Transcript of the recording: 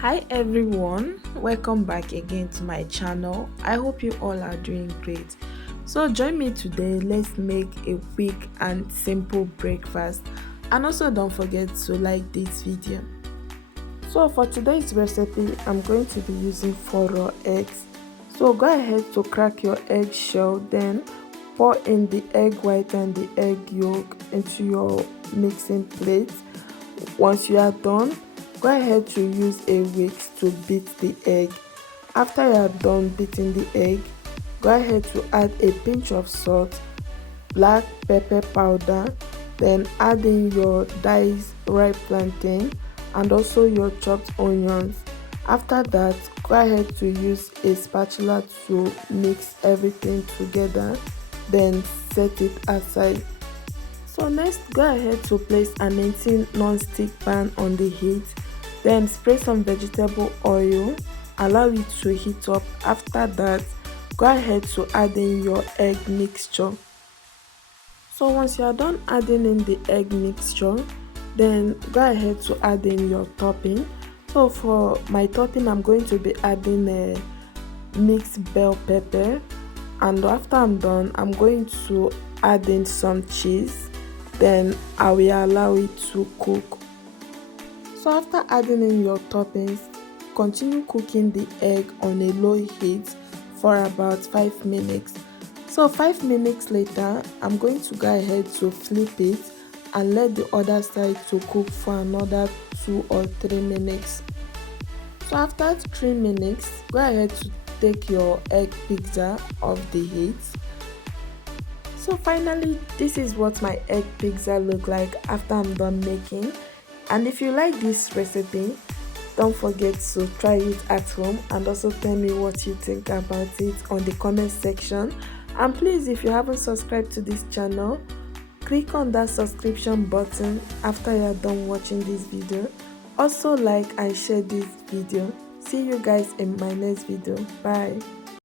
Hi everyone, welcome back again to my channel. I hope you all are doing great. So join me today. Let's make a quick and simple breakfast, and also don't forget to like this video. So for today's recipe, I'm going to be using 4 raw eggs. So go ahead to crack your egg shell, then pour in the egg white and the egg yolk into your mixing plate. Once you are done, go ahead to use a whisk to beat the egg. After you are done beating the egg, go ahead to add a pinch of salt, black pepper powder, then add in your diced ripe plantain and also your chopped onions. After that, go ahead to use a spatula to mix everything together, then set it aside. So next, go ahead to place an 18 non-stick pan on the heat, then spray some vegetable oil, allow it to heat up. After that, go ahead to add in your egg mixture. So once you are done adding in the egg mixture, then go ahead to add in your topping. So for my topping, I'm going to be adding a mixed bell pepper, and after I'm done, I'm going to add in some cheese, then I will allow it to cook. So after adding in your toppings, continue cooking the egg on a low heat for about 5 minutes. So 5 minutes later, I'm going to go ahead to flip it and let the other side to cook for another 2 or 3 minutes. So after 3 minutes, go ahead to take your egg pizza off the heat. So finally, this is what my egg pizza look like after I'm done making. And if you like this recipe, don't forget to try it at home and also tell me what you think about it on the comment section. And please, if you haven't subscribed to this channel, click on that subscription button after you're done watching this video. Also like and share this video. See you guys in my next video. Bye.